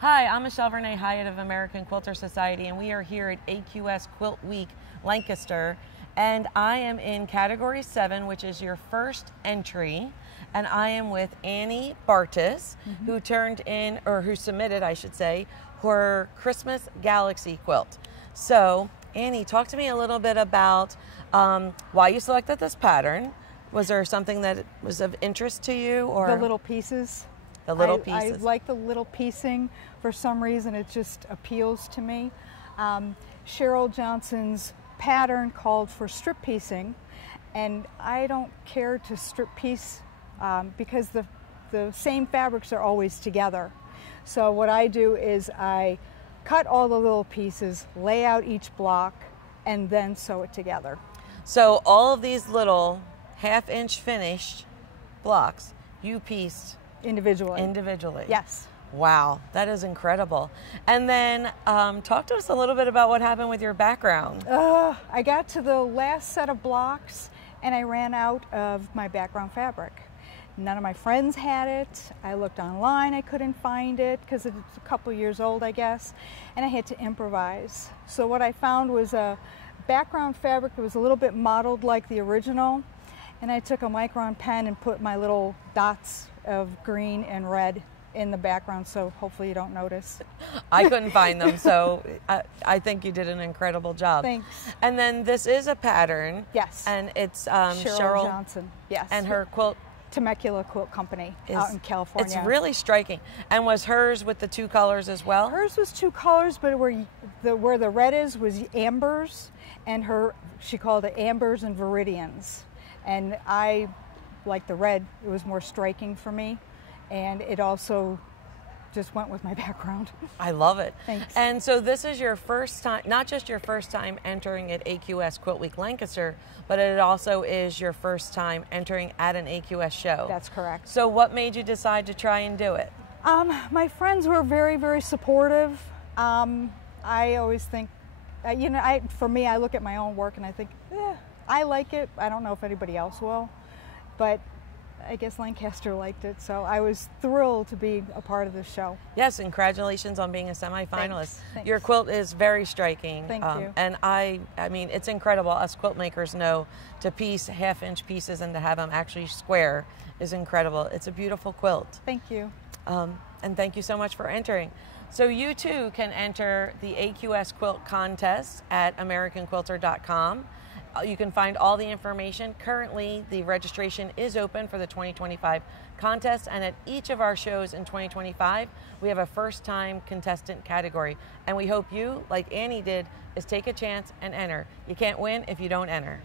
Hi, I'm Michelle Renee Hyatt of American Quilter Society, and we are here at AQS Quilt Week, Lancaster, and I am in Category 7, which is your first entry, and I am with Annie Bartus, who turned in, or who submitted, I should say, her Christmas Galaxy quilt. So, Annie, talk to me a little bit about why you selected this pattern. Was there something that was of interest to you, or the little pieces? The little I pieces. like the little piecing. For some reason, it just appeals to me. Sheryl Johnson's pattern called for strip piecing, and I don't care to strip piece because the same fabrics are always together. So what I do is I cut all the little pieces, lay out each block, and then sew it together. So all of these little half-inch finished blocks you pieced individually. Yes. Wow, that is incredible. And then talk to us a little bit about what happened with your background. I got to the last set of blocks and I ran out of my background fabric. None of my friends had it. I looked online, I couldn't find it because it's a couple years old, I guess, and I had to improvise. So what I found was a background fabric that was a little bit modeled like the original, and I took a micron pen and put my little dots of green and red in the background, so hopefully you don't notice. I couldn't find them, so I think you did an incredible job. Thanks. And then this is a pattern. Yes. And it's Sheryl Johnson. Yes. And her quilt, Temecula Quilt Company out in California. It's really striking. And was hers with the two colors as well? Hers was two colors, but where the red is was ambers, and she called it ambers and Viridians. And I like the red. It was more striking for me, and it also just went with my background. I love it. Thanks. And so this is your first time, not just your first time entering at AQS Quilt Week Lancaster, but it also is your first time entering at an AQS show. That's correct. So what made you decide to try and do it? My friends were very, very supportive. I always think, for me, I look at my own work and I think, I like it. I don't know if anybody else will, but I guess Lancaster liked it, so I was thrilled to be a part of this show. Yes, and congratulations on being a semifinalist. Thanks. Your quilt is very striking. Thank you. And I mean, it's incredible. Us quilt makers know to piece half-inch pieces and to have them actually square is incredible. It's a beautiful quilt. Thank you. And thank you so much for entering. So you too can enter the AQS Quilt Contest at AmericanQuilter.com. You can find all the information. Currently, the registration is open for the 2025 contest, and at each of our shows in 2025, we have a first-time contestant category. And we hope you, like Annie did, is take a chance and enter. You can't win if you don't enter.